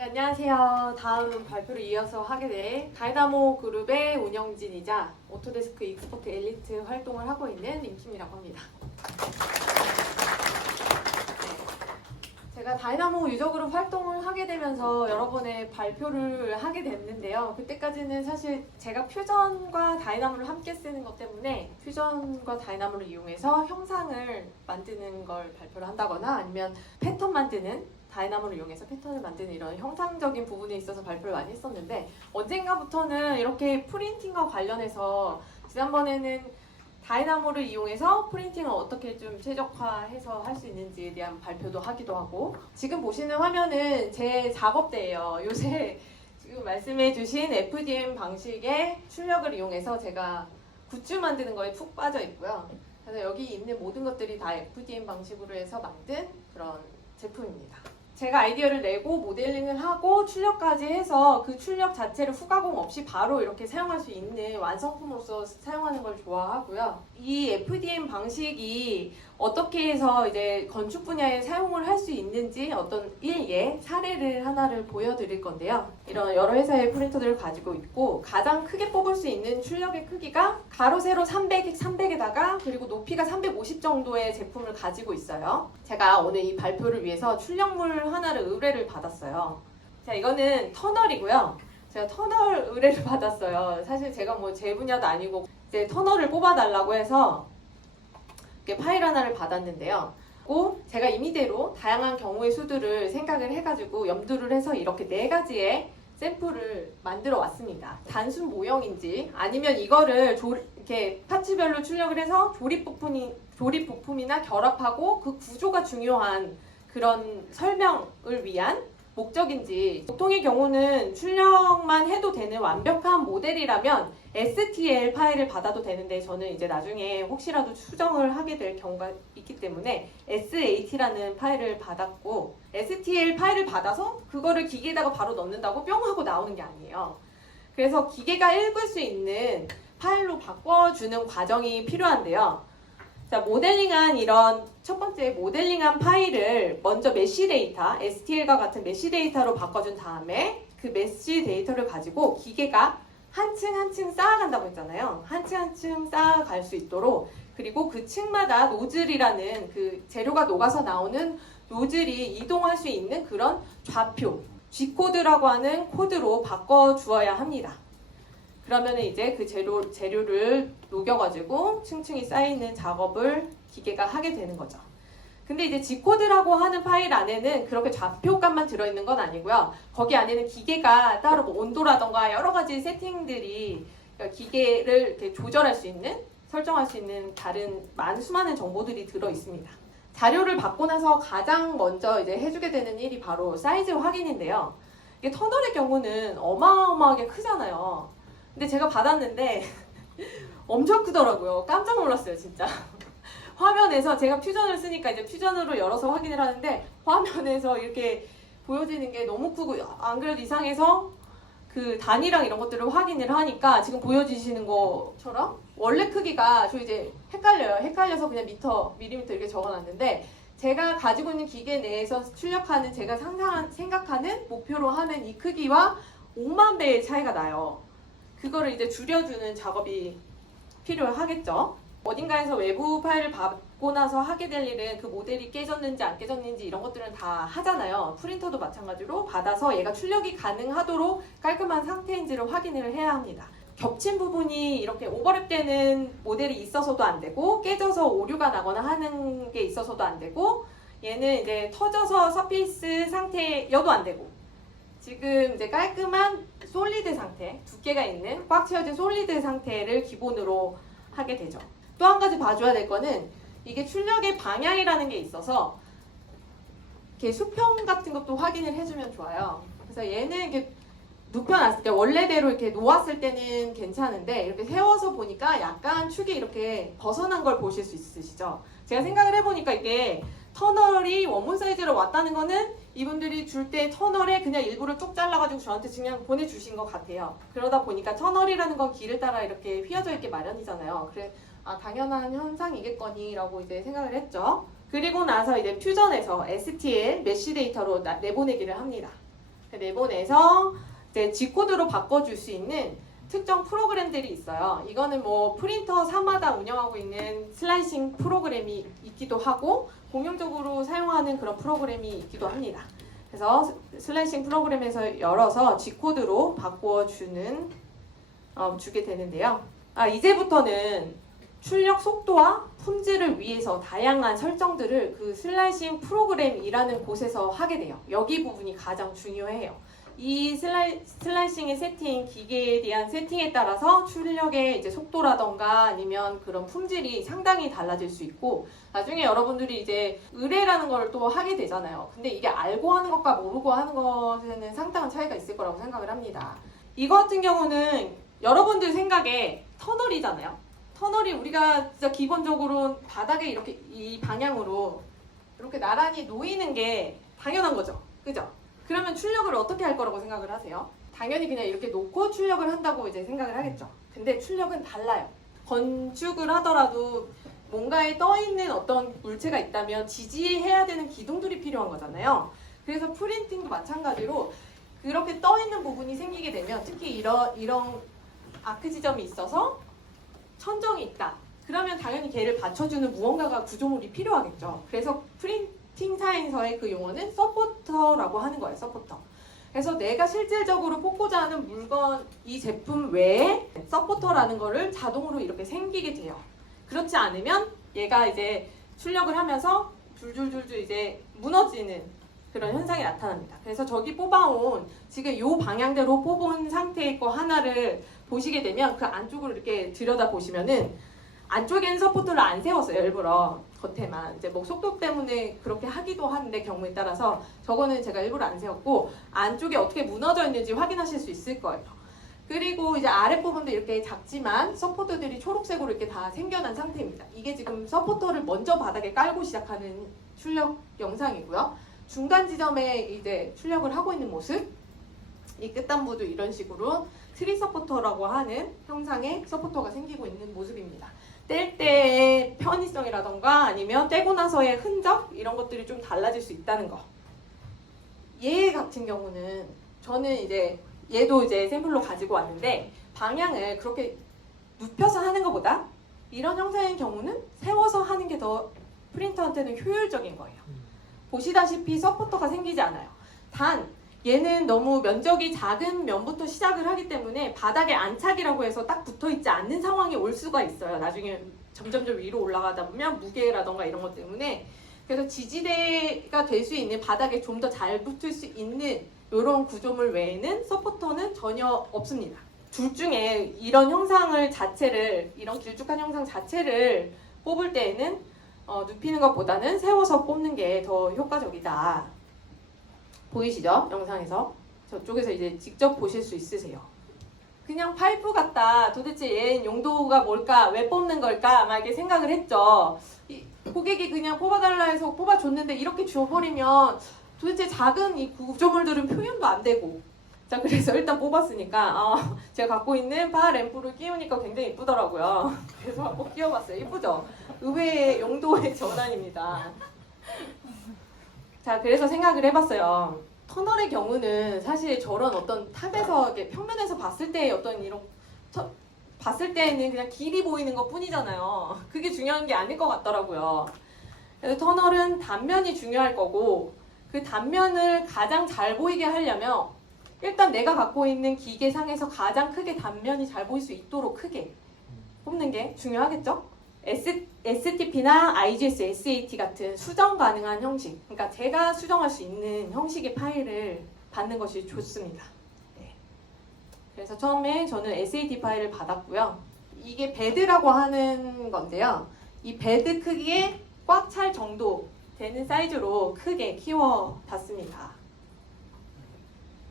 네, 안녕하세요. 다음 발표를 이어서 하게 될 다이나모 그룹의 운영진이자 오토데스크 익스포트 엘리트 활동을 하고 있는 임킴이라고 합니다. 네, 제가 다이나모 유저그룹 활동을 하게 되면서 여러 번의 발표를 하게 됐는데요. 그때까지는 사실 제가 퓨전과 다이나모를 함께 쓰는 것 때문에 퓨전과 다이나모를 이용해서 형상을 만드는 걸 발표를 한다거나 아니면 패턴 만드는 다이나모를 이용해서 패턴을 만드는 이런 형상적인 부분에 있어서 발표를 많이 했었는데 언젠가부터는 이렇게 프린팅과 관련해서 지난번에는 다이나모를 이용해서 프린팅을 어떻게 좀 최적화해서 할 수 있는지에 대한 발표도 하기도 하고 지금 보시는 화면은 제 작업대예요. 요새 지금 말씀해 주신 FDM 방식의 출력을 이용해서 제가 굿즈 만드는 거에 푹 빠져 있고요. 그래서 여기 있는 모든 것들이 다 FDM 방식으로 해서 만든 그런 제품입니다. 제가 아이디어를 내고 모델링을 하고 출력까지 해서 그 출력 자체를 후가공 없이 바로 이렇게 사용할 수 있는 완성품으로서 사용하는 걸 좋아하고요. 이 FDM 방식이 어떻게 해서 이제 건축 분야에 사용을 할 수 있는지 어떤 일예 사례를 하나를 보여드릴 건데요. 이런 여러 회사의 프린터들을 가지고 있고 가장 크게 뽑을 수 있는 출력의 크기가 가로 세로 300, 300에다가 그리고 높이가 350 정도의 제품을 가지고 있어요. 제가 오늘 이 발표를 위해서 출력물 하나를 의뢰를 받았어요. 자, 이거는 터널이고요. 제가 터널 의뢰를 받았어요. 사실 제가 뭐 제 분야도 아니고 이제 터널을 뽑아달라고 해서 이렇게 파일 하나를 받았는데요. 고 제가 임의대로 다양한 경우의 수들을 생각을 해가지고 염두를 해서 이렇게 네 가지의 샘플을 만들어 왔습니다. 단순 모형인지 아니면 이거를 조, 이렇게 파츠별로 출력을 해서 조립 부품이 조립 부품이나 결합하고 그 구조가 중요한 그런 설명을 위한 목적인지 보통의 경우는 출력만 해도 되는 완벽한 모델이라면 STL 파일을 받아도 되는데 저는 이제 나중에 혹시라도 수정을 하게 될 경우가 있기 때문에 SAT라는 파일을 받았고 STL 파일을 받아서 그거를 기계에다가 바로 넣는다고 뿅 하고 나오는 게 아니에요. 그래서 기계가 읽을 수 있는 파일로 바꿔주는 과정이 필요한데요. 자, 모델링한 이런 첫 번째 모델링한 파일을 먼저 메시 데이터, STL과 같은 메시 데이터로 바꿔준 다음에 그 메시 데이터를 가지고 기계가 한층 한층 쌓아간다고 했잖아요. 한층 한층 쌓아갈 수 있도록 그리고 그 층마다 노즐이라는 그 재료가 녹아서 나오는 노즐이 이동할 수 있는 그런 좌표, G코드라고 하는 코드로 바꿔 주어야 합니다. 그러면 이제 그 재료, 재료를 녹여가지고 층층이 쌓이는 작업을 기계가 하게 되는 거죠. 근데 이제 G코드라고 하는 파일 안에는 그렇게 좌표값만 들어있는 건 아니고요. 거기 안에는 기계가 따로 뭐 온도라던가 여러 가지 세팅들이 그러니까 기계를 이렇게 조절할 수 있는, 설정할 수 있는 다른 많은 수많은 정보들이 들어 있습니다. 자료를 받고 나서 가장 먼저 이제 해주게 되는 일이 바로 사이즈 확인인데요. 이게 터널의 경우는 어마어마하게 크잖아요. 근데 제가 받았는데 엄청 크더라고요. 깜짝 놀랐어요, 진짜. 화면에서 제가 퓨전을 쓰니까 이제 퓨전으로 열어서 확인을 하는데 화면에서 이렇게 보여지는 게 너무 크고 안 그래도 이상해서 그 단위랑 이런 것들을 확인을 하니까 지금 보여주시는 것처럼 원래 크기가 저 이제 헷갈려요. 헷갈려서 그냥 미터, 밀리미터 이렇게 적어놨는데 제가 가지고 있는 기계 내에서 출력하는 제가 상상한 생각하는 목표로 하는 이 크기와 5만 배의 차이가 나요. 그거를 이제 줄여주는 작업이 필요하겠죠. 어딘가에서 외부 파일을 받고 나서 하게 될 일은 그 모델이 깨졌는지 안 깨졌는지 이런 것들은 다 하잖아요. 프린터도 마찬가지로 받아서 얘가 출력이 가능하도록 깔끔한 상태인지를 확인을 해야 합니다. 겹친 부분이 이렇게 오버랩되는 모델이 있어서도 안 되고 깨져서 오류가 나거나 하는 게 있어서도 안 되고 얘는 이제 터져서 서피스 상태여도 안 되고 지금 이제 깔끔한 솔리드 상태, 두께가 있는 꽉 채워진 솔리드 상태를 기본으로 하게 되죠. 또 한 가지 봐줘야 될 거는 이게 출력의 방향이라는 게 있어서 이렇게 수평 같은 것도 확인을 해주면 좋아요. 그래서 얘는 이렇게 눕혀놨을 때 원래대로 이렇게 놓았을 때는 괜찮은데 이렇게 세워서 보니까 약간 축이 이렇게 벗어난 걸 보실 수 있으시죠? 제가 생각을 해보니까 이게 터널이 원본 사이즈로 왔다는 거는 이분들이 줄 때 터널에 그냥 일부를 쭉 잘라가지고 저한테 그냥 보내주신 것 같아요. 그러다 보니까 터널이라는 건 길을 따라 이렇게 휘어져 있게 마련이잖아요. 그래, 아, 당연한 현상이겠거니라고 이제 생각을 했죠. 그리고 나서 이제 퓨전에서 STL 메쉬 데이터로 나- 내보내기를 합니다. 내보내서 이제 G 코드로 바꿔줄 수 있는 특정 프로그램들이 있어요. 이거는 뭐 프린터 사마다 운영하고 있는 슬라이싱 프로그램이 있기도 하고 공용적으로 사용하는 그런 프로그램이 있기도 합니다. 그래서 스- 슬라이싱 프로그램에서 열어서 G 코드로 바꿔주는 어, 주게 되는데요. 아 이제부터는 출력 속도와 품질을 위해서 다양한 설정들을 그 슬라이싱 프로그램이라는 곳에서 하게 돼요. 여기 부분이 가장 중요해요. 이 슬라이, 슬라이싱의 세팅, 기계에 대한 세팅에 따라서 출력의 이제 속도라던가 아니면 그런 품질이 상당히 달라질 수 있고 나중에 여러분들이 이제 의뢰라는 걸 또 하게 되잖아요. 근데 이게 알고 하는 것과 모르고 하는 것에는 상당한 차이가 있을 거라고 생각을 합니다. 이거 같은 경우는 여러분들 생각에 터널이잖아요. 터널이 우리가 진짜 기본적으로 바닥에 이렇게 이 방향으로 이렇게 나란히 놓이는 게 당연한 거죠. 그죠? 그러면 출력을 어떻게 할 거라고 생각을 하세요? 당연히 그냥 이렇게 놓고 출력을 한다고 이제 생각을 하겠죠. 근데 출력은 달라요. 건축을 하더라도 뭔가에 떠 있는 어떤 물체가 있다면 지지해야 되는 기둥들이 필요한 거잖아요. 그래서 프린팅도 마찬가지로 그렇게 떠 있는 부분이 생기게 되면 특히 이런 이런 아크 지점이 있어서 천정이 있다. 그러면 당연히 걔를 받쳐주는 무언가가 구조물이 필요하겠죠. 그래서 프린 팅사에서의 그 용어는 서포터라고 하는 거예요. 서포터. 그래서 내가 실질적으로 뽑고자 하는 물건 이 제품 외에 서포터라는 거를 자동으로 이렇게 생기게 돼요. 그렇지 않으면 얘가 이제 출력을 하면서 줄줄줄줄 이제 무너지는 그런 현상이 나타납니다. 그래서 저기 뽑아온 지금 이 방향대로 뽑은 상태의 거 하나를 보시게 되면 그 안쪽으로 이렇게 들여다 보시면은 안쪽에는 서포터를 안 세웠어요 일부러 겉에만 이제 뭐 속도 때문에 그렇게 하기도 하는데 경우에 따라서 저거는 제가 일부러 안 세웠고 안쪽에 어떻게 무너져 있는지 확인하실 수 있을 거예요. 그리고 이제 아랫 부분도 이렇게 작지만 서포터들이 초록색으로 이렇게 다 생겨난 상태입니다. 이게 지금 서포터를 먼저 바닥에 깔고 시작하는 출력 영상이고요. 중간 지점에 이제 출력을 하고 있는 모습. 이 끝단부도 이런 식으로 트리 서포터라고 하는 형상의 서포터가 생기고 있는 모습입니다. 뗄 때의 편의성이라던가 아니면 떼고 나서의 흔적 이런 것들이 좀 달라질 수 있다는 거. 얘 같은 경우는 저는 이제 얘도 이제 샘플로 가지고 왔는데 방향을 그렇게 눕혀서 하는 것보다 이런 형상의 경우는 세워서 하는 게 더 프린터한테는 효율적인 거예요. 보시다시피 서포터가 생기지 않아요. 단 얘는 너무 면적이 작은 면부터 시작을 하기 때문에 바닥에 안착이라고 해서 딱 붙어 있지 않는 상황이 올 수가 있어요. 나중에 점점점 위로 올라가다 보면 무게라던가 이런 것 때문에 그래서 지지대가 될 수 있는 바닥에 좀 더 잘 붙을 수 있는 이런 구조물 외에는 서포터는 전혀 없습니다. 둘 중에 이런 형상을 자체를 이런 길쭉한 형상 자체를 뽑을 때에는 어, 눕히는 것보다는 세워서 뽑는 게 더 효과적이다. 보이시죠? 영상에서 저쪽에서 이제 직접 보실 수 있으세요. 그냥 파이프 같다. 도대체 얘 용도가 뭘까? 왜 뽑는 걸까? 막 이렇게 생각을 했죠. 이 고객이 그냥 뽑아달라 해서 뽑아줬는데 이렇게 줘버리면 도대체 작은 이 구조물들은 표현도 안 되고. 자, 그래서 일단 뽑았으니까, 어, 제가 갖고 있는 파 램프를 끼우니까 굉장히 이쁘더라고요. 그래서 한번 끼워봤어요. 이쁘죠? 의외의 용도의 전환입니다. 자, 그래서 생각을 해봤어요. 터널의 경우는 사실 저런 어떤 탑에서 평면에서 봤을 때 어떤 이런 터- 봤을 때는 그냥 길이 보이는 것 뿐이잖아요. 그게 중요한 게 아닐 것 같더라고요. 그래서 터널은 단면이 중요할 거고 그 단면을 가장 잘 보이게 하려면 일단 내가 갖고 있는 기계상에서 가장 크게 단면이 잘 보일 수 있도록 크게 뽑는 게 중요하겠죠? S, STP나 IGS, SAT 같은 수정 가능한 형식, 그러니까 제가 수정할 수 있는 형식의 파일을 받는 것이 좋습니다. 네. 그래서 처음에 저는 SAT 파일을 받았고요. 이게 베드라고 하는 건데요. 이 베드 크기에 꽉 찰 정도 되는 사이즈로 크게 키워봤습니다.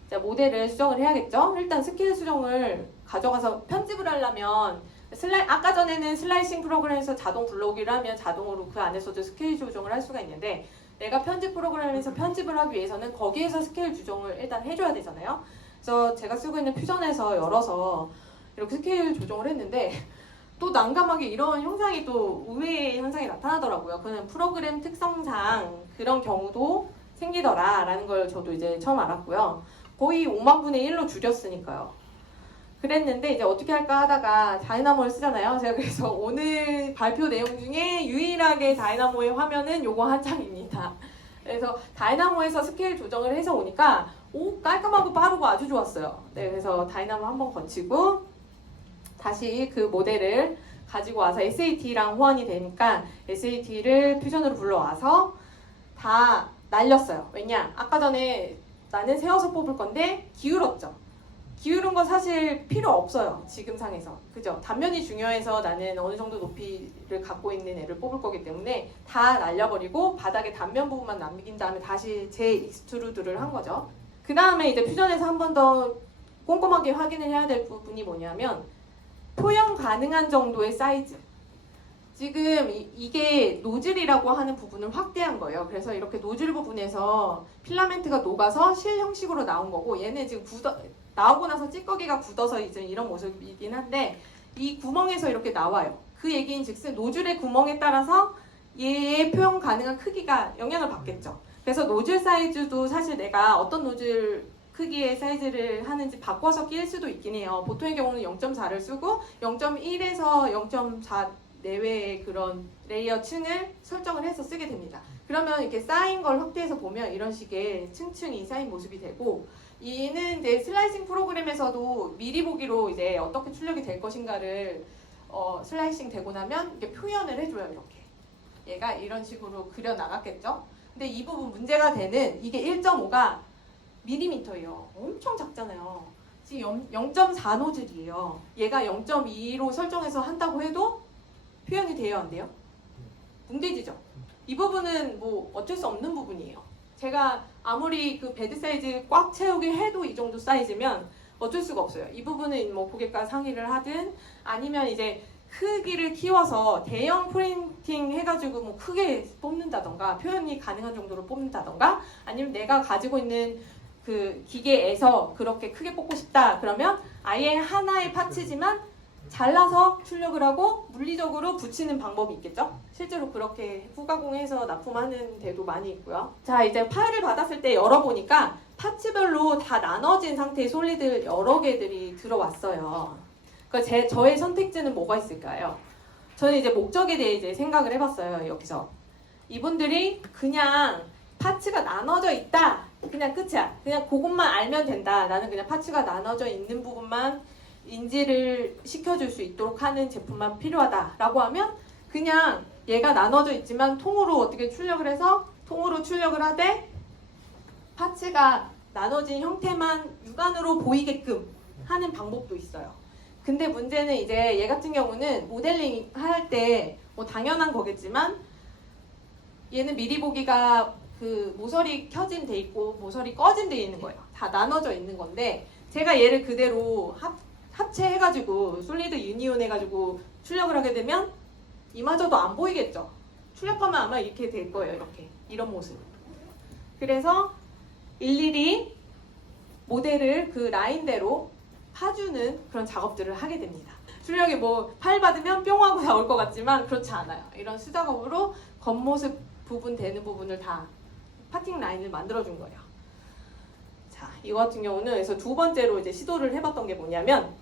자, 모델을 수정을 해야겠죠? 일단 스케일 수정을 가져가서 편집을 하려면 슬라이, 아까 전에는 슬라이싱 프로그램에서 자동 불러오기를 하면 자동으로 그 안에서도 스케일 조정을 할 수가 있는데 내가 편집 프로그램에서 편집을 하기 위해서는 거기에서 스케일 조정을 일단 해줘야 되잖아요. 그래서 제가 쓰고 있는 퓨전에서 열어서 이렇게 스케일 조정을 했는데 또 난감하게 이런 현상이 또 의외의 현상이 나타나더라고요. 그는 프로그램 특성상 그런 경우도 생기더라라는 걸 저도 이제 처음 알았고요. 거의 5만 분의 1로 줄였으니까요. 그랬는데 이제 어떻게 할까 하다가 다이나모를 쓰잖아요. 제가 그래서 오늘 발표 내용 중에 유일하게 다이나모의 화면은 요거 한 장입니다. 그래서 다이나모에서 스케일 조정을 해서 오니까 오 깔끔하고 빠르고 아주 좋았어요. 네, 그래서 다이나모 한번 거치고 다시 그 모델을 가지고 와서 SAT랑 호환이 되니까 SAT를 퓨전으로 불러와서 다 날렸어요. 왜냐? 아까 전에 나는 세워서 뽑을 건데 기울었죠. 기울은 거 사실 필요 없어요. 지금 상에서. 그죠? 단면이 중요해서 나는 어느 정도 높이를 갖고 있는 애를 뽑을 거기 때문에 다 날려버리고 바닥에 단면 부분만 남긴 다음에 다시 재익스트루드를 한 거죠. 그 다음에 이제 퓨전에서 한 번 더 꼼꼼하게 확인을 해야 될 부분이 뭐냐면 표현 가능한 정도의 사이즈. 지금 이, 게 노즐이라고 하는 부분을 확대한 거예요. 그래서 이렇게 노즐 부분에서 필라멘트가 녹아서 실 형식으로 나온 거고 얘는 지금 굳어 나오고 나서 찌꺼기가 굳어서 이제 이런 모습이긴 한데 이 구멍에서 이렇게 나와요. 그 얘기인 즉슨 노즐의 구멍에 따라서 얘의 표현 가능한 크기가 영향을 받겠죠. 그래서 노즐 사이즈도 사실 내가 어떤 노즐 크기의 사이즈를 하는지 바꿔서 끼일 수도 있긴 해요. 보통의 경우는 0.4를 쓰고 0.1에서 0.4 내외의 그런 레이어 층을 설정을 해서 쓰게 됩니다. 그러면 이렇게 쌓인 걸 확대해서 보면 이런 식의 층층이 쌓인 모습이 되고 얘는 이제 슬라이싱 프로그램에서도 미리 보기로 이제 어떻게 출력이 될 것인가를 어, 슬라이싱 되고 나면 이렇게 표현을 해줘요 이렇게. 얘가 이런 식으로 그려 나갔겠죠? 근데 이 부분 문제가 되는 이게 1.5가 밀리미터예요. 엄청 작잖아요. 지금 0.4 노즐이에요. 얘가 0.2로 설정해서 한다고 해도 표현이 돼요 안 돼요? 문제지죠? 이 부분은 뭐 어쩔 수 없는 부분이에요 제가 아무리 그 베드 사이즈 꽉 채우게 해도 이 정도 사이즈면 어쩔 수가 없어요. 이 부분은 뭐 고객과 상의를 하든 아니면 이제 크기를 키워서 대형 프린팅 해가지고 뭐 크게 뽑는다던가 표현이 가능한 정도로 뽑는다던가 아니면 내가 가지고 있는 그 기계에서 그렇게 크게 뽑고 싶다 그러면 아예 하나의 파츠지만 잘라서 출력을 하고 물리적으로 붙이는 방법이 있겠죠? 실제로 그렇게 후가공해서 납품하는 데도 많이 있고요. 자, 이제 파일을 받았을 때 열어보니까 파츠별로 다 나눠진 상태의 솔리드 여러 개들이 들어왔어요. 그러니까 제, 저의 선택지는 뭐가 있을까요? 저는 이제 목적에 대해 이제 생각을 해봤어요, 여기서. 이분들이 그냥 파츠가 나눠져 있다. 그냥 끝이야. 그냥 그것만 알면 된다. 나는 그냥 파츠가 나눠져 있는 부분만 인지를 시켜줄 수 있도록 하는 제품만 필요하다라고 하면 그냥 얘가 나눠져 있지만 통으로 어떻게 출력을 해서 통으로 출력을 하되 파츠가 나눠진 형태만 육안으로 보이게끔 하는 방법도 있어요. 근데 문제는 이제 얘 같은 경우는 모델링 할 때 뭐 당연한 거겠지만 얘는 미리 보기가 그 모서리 켜진 돼 있고 모서리 꺼진 돼 있는 거예요. 다 나눠져 있는 건데 제가 얘를 그대로 합, 합체해가지고 솔리드 유니온 해가지고 출력을 하게 되면 이마저도 안 보이겠죠. 출력하면 아마 이렇게 될 거예요. 이렇게 이런 모습. 그래서 일일이 모델을 그 라인대로 파주는 그런 작업들을 하게 됩니다. 출력이 뭐 파일 받으면 뿅 하고 나올 것 같지만 그렇지 않아요. 이런 수작업으로 겉모습 부분 되는 부분을 다 파팅 라인을 만들어 준 거예요. 자, 이거 같은 경우는 그래서 두 번째로 이제 시도를 해봤던 게 뭐냐면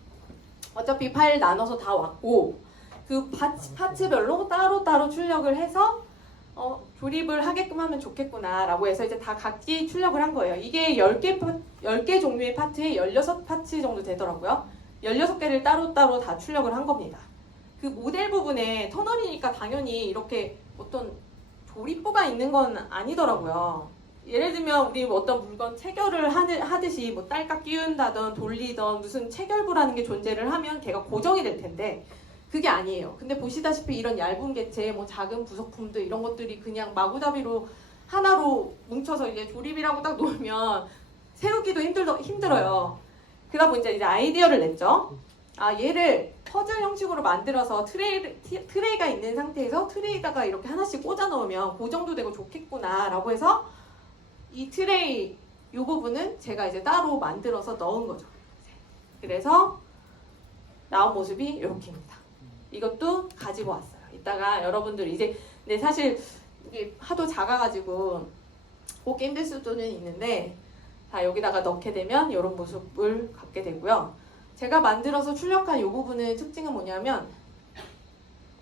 어차피 파일 나눠서 다 왔고 그 파츠, 파츠별로 따로따로 출력을 해서 어, 조립을 하게끔 하면 좋겠구나라고 해서 이제 다 각기 출력을 한 거예요. 이게 10개, 파, 10개 종류의 파트에 16파츠 정도 되더라고요. 16개를 따로따로 다 출력을 한 겁니다. 그 모델 부분에 터널이니까 당연히 이렇게 어떤 조립부가 있는 건 아니더라고요. 예를 들면 우리 뭐 어떤 물건 체결을 하듯이 뭐 딸깍 끼운다던 돌리던 무슨 체결부라는 게 존재를 하면 걔가 고정이 될 텐데 그게 아니에요. 근데 보시다시피 이런 얇은 개체, 뭐 작은 부속품들 이런 것들이 그냥 마구잡이로 하나로 뭉쳐서 이제 조립이라고 딱 놓으면 세우기도 힘들더, 힘들어요. 그러다 보니 이제 아이디어를 냈죠. 아 얘를 퍼즐 형식으로 만들어서 트레이, 트레이가 있는 상태에서 트레이에다가 이렇게 하나씩 꽂아 넣으면 고정도 되고 좋겠구나라고 해서 이 트레이 이 부분은 제가 이제 따로 만들어서 넣은 거죠. 그래서 나온 모습이 이렇게입니다. 이것도 가지고 왔어요. 이따가 여러분들 이제 근데 사실 이게 하도 작아가지고 꼭 힘들 수도는 있는데 다 여기다가 넣게 되면 이런 모습을 갖게 되고요. 제가 만들어서 출력한 이 부분의 특징은 뭐냐면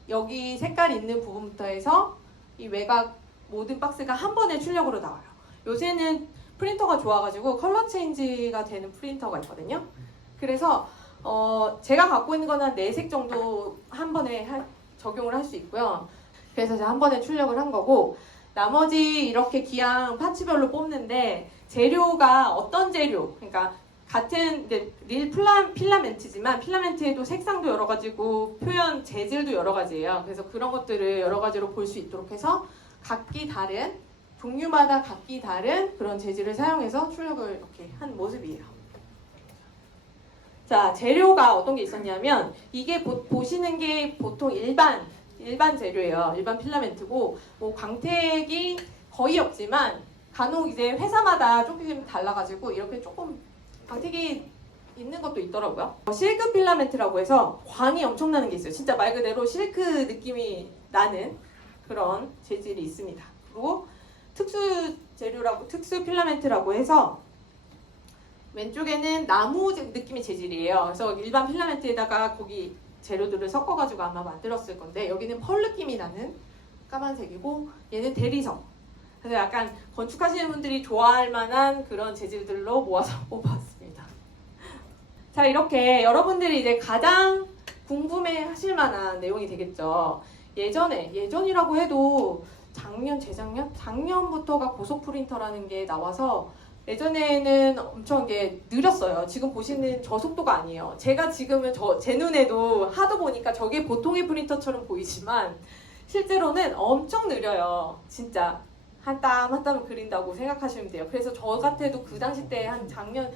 여기 색깔 있는 부분부터 해서 이 외곽 모든 박스가 한 번에 출력으로 나와요. 요새는 프린터가 좋아가지고 컬러 체인지가 되는 프린터가 있거든요. 그래서 어, 제가 갖고 있는 거는 한 4색 정도 한 번에 할- 적용을 할 수 있고요. 그래서 제가 한 번에 출력을 한 거고 나머지 이렇게 기왕 파츠별로 뽑는데 재료가 어떤 재료 그러니까 같은 릴 필라, 필라멘트지만 필라멘트에도 색상도 여러 가지고 표현 재질도 여러 가지예요. 그래서 그런 것들을 여러 가지로 볼 수 있도록 해서 각기 다른 종류마다 각기 다른 그런 재질을 사용해서 출력을 이렇게 한 모습이에요. 자, 재료가 어떤 게 있었냐면 이게 보, 보시는 게 보통 일반 일반 재료예요. 일반 필라멘트고 뭐 광택이 거의 없지만 간혹 이제 회사마다 조금 달라가지고 이렇게 조금 광택이 있는 것도 있더라고요. 어, 실크 필라멘트라고 해서 광이 엄청나는 게 있어요. 진짜 말 그대로 실크 느낌이 나는 그런 재질이 있습니다. 그리고 특수 재료라고 특수 필라멘트라고 해서 왼쪽에는 나무 재- 느낌의 재질이에요. 그래서 일반 필라멘트에다가 거기 재료들을 섞어가지고 아마 만들었을 건데 여기는 펄 느낌이 나는 까만색이고 얘는 대리석. 그래서 약간 건축하시는 분들이 좋아할 만한 그런 재질들로 모아서 뽑았습니다. 자 이렇게 여러분들이 이제 가장 궁금해 하실 만한 내용이 되겠죠. 예전에 예전이라고 해도 작년 재작년 작년부터가 고속 프린터라는 게 나와서 예전에는 엄청 이게 느렸어요. 지금 보시는 저 속도가 아니에요. 제가 지금은 저 제 눈에도 하도 보니까 저게 보통의 프린터처럼 보이지만 실제로는 엄청 느려요. 진짜 한 땀 한 땀을 그린다고 생각하시면 돼요. 그래서 저 같아도 그 당시 때 한 작년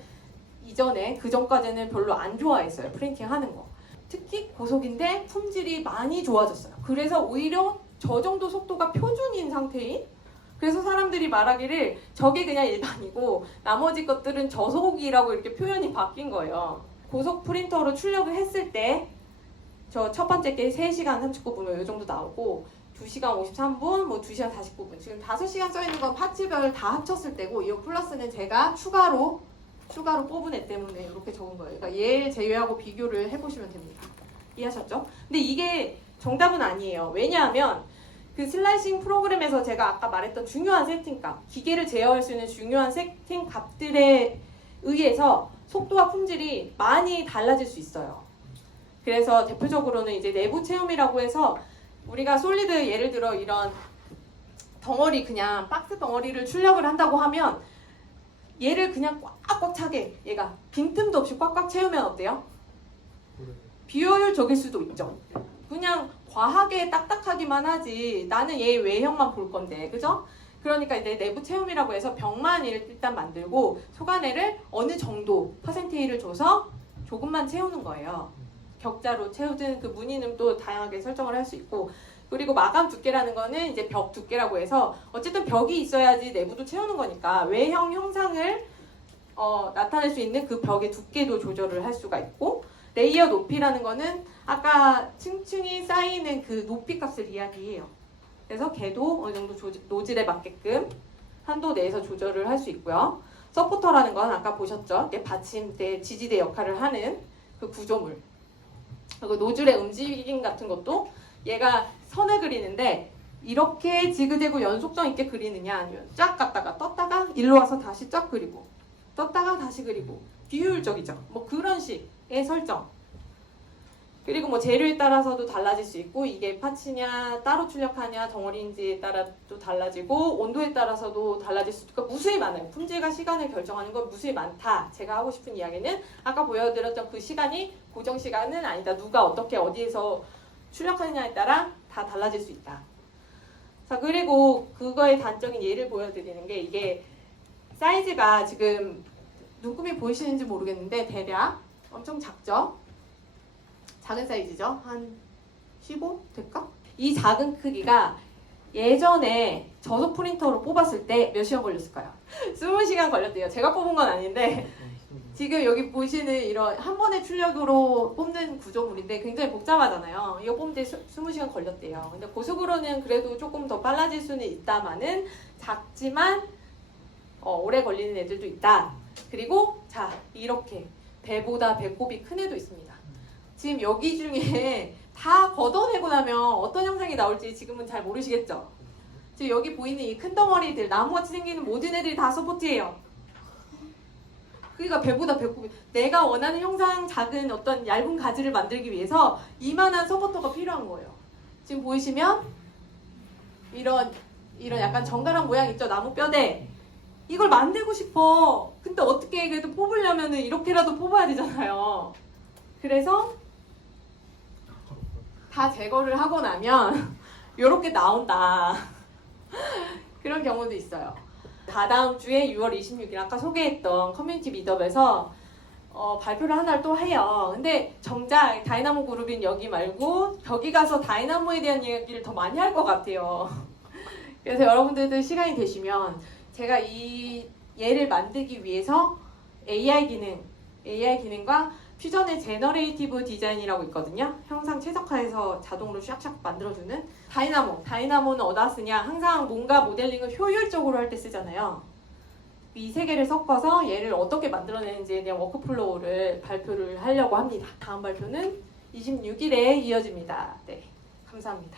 이전에 그 전까지는 별로 안 좋아했어요. 프린팅 하는 거. 특히 고속인데 품질이 많이 좋아졌어요. 그래서 오히려 저 정도 속도가 표준인 상태인 그래서 사람들이 말하기를 저게 그냥 일반이고 나머지 것들은 저속이라고 이렇게 표현이 바뀐 거예요. 고속 프린터로 출력을 했을 때 저 첫 번째 게 3시간 39분 이 정도 나오고 2시간 53분, 뭐 2시간 49분. 지금 5시간 써 있는 건 파츠별 다 합쳤을 때고 이 플러스는 제가 추가로 추가로 뽑은 애 때문에 이렇게 적은 거예요. 그러니까 얘 제외하고 비교를 해 보시면 됩니다. 이해하셨죠? 근데 이게 정답은 아니에요. 왜냐하면 그 슬라이싱 프로그램에서 제가 아까 말했던 중요한 세팅값, 기계를 제어할 수 있는 중요한 세팅 값들에 의해서 속도와 품질이 많이 달라질 수 있어요. 그래서 대표적으로는 이제 내부 체험이라고 해서 우리가 솔리드 예를 들어 이런 덩어리 그냥 박스 덩어리를 출력을 한다고 하면 얘를 그냥 꽉꽉 차게 얘가 빈틈도 없이 꽉꽉 채우면 어때요? 비효율적일 수도 있죠. 그냥 과하게 딱딱하기만 하지 나는 얘 외형만 볼 건데 그죠? 그러니까 이제 내부 체험이라고 해서 병만 일단 만들고 소간회를 어느 정도 퍼센테이를 줘서 조금만 채우는 거예요. 격자로 채우든 그 무늬는 또 다양하게 설정을 할 수 있고 그리고 마감 두께라는 거는 이제 벽 두께라고 해서 어쨌든 벽이 있어야지 내부도 채우는 거니까 외형 형상을 어, 나타낼 수 있는 그 벽의 두께도 조절을 할 수가 있고 레이어 높이라는 거는 아까 층층이 쌓이는 그 높이 값을 이야기해요. 그래서 걔도 어느 정도 조지- 노즐에 맞게끔 한도 내에서 조절을 할 수 있고요. 서포터라는 건 아까 보셨죠? 받침대, 지지대 역할을 하는 그 구조물. 그리고 노즐의 움직임 같은 것도 얘가 선을 그리는데 이렇게 지그재그 연속성 있게 그리느냐 아니면 쫙 갔다가 떴다가 일로 와서 다시 쫙 그리고 떴다가 다시 그리고 비효율적이죠. 뭐 그런 식의 설정. 그리고 뭐 재료에 따라서도 달라질 수 있고 이게 파츠냐 따로 출력하냐 덩어리인지에 따라 또 달라지고 온도에 따라서도 달라질 수 있고 무수히 많아요. 품질과 시간을 결정하는 건 무수히 많다. 제가 하고 싶은 이야기는 아까 보여드렸던 그 시간이 고정 시간은 아니다. 누가 어떻게 어디에서 출력하느냐에 따라 다 달라질 수 있다. 자 그리고 그거의 단적인 예를 보여드리는 게 이게 사이즈가 지금 눈금이 보이시는지 모르겠는데 대략 엄청 작죠? 작은 사이즈죠? 한 15 될까? 이 작은 크기가 예전에 저속 프린터로 뽑았을 때 몇 시간 걸렸을까요? 20시간 걸렸대요. 제가 뽑은 건 아닌데 지금 여기 보시는 이런 한 번의 출력으로 뽑는 구조물인데 굉장히 복잡하잖아요. 이거 뽑는데 20시간 걸렸대요. 근데 고속으로는 그래도 조금 더 빨라질 수는 있다마는 작지만 어, 오래 걸리는 애들도 있다. 그리고 자 이렇게 배보다 배꼽이 큰 애도 있습니다. 지금 여기 중에 다 걷어내고 나면 어떤 형상이 나올지 지금은 잘 모르시겠죠? 지금 여기 보이는 이 큰 덩어리들 나무같이 생기는 모든 애들이 다 서포트예요. 그러니까 배보다 배꼽이 내가 원하는 형상 작은 어떤 얇은 가지를 만들기 위해서 이만한 서포터가 필요한 거예요. 지금 보이시면 이런 이런 약간 정갈한 모양 있죠 나무 뼈대 이걸 만들고 싶어. 근데 어떻게 그래도 뽑으려면은 이렇게라도 뽑아야 되잖아요. 그래서 다 제거를 하고 나면 이렇게 나온다. 그런 경우도 있어요. 다다음 주에 6월 26일 아까 소개했던 커뮤니티 미더에서 어, 발표를 하나를 또 해요. 근데 정작 다이나모 그룹인 여기 말고 거기 가서 다이나모에 대한 이야기를 더 많이 할 것 같아요. 그래서 여러분들도 시간이 되시면 제가 이 얘를 만들기 위해서 AI 기능, AI 기능과 퓨전의 제너레이티브 디자인이라고 있거든요. 형상 최적화해서 자동으로 샥샥 만들어주는 다이나모. 다이나모는 어디다 쓰냐? 항상 뭔가 모델링을 효율적으로 할 때 쓰잖아요. 이 세 개를 섞어서 얘를 어떻게 만들어내는지에 대한 워크플로우를 발표를 하려고 합니다. 다음 발표는 26일에 이어집니다. 네, 감사합니다.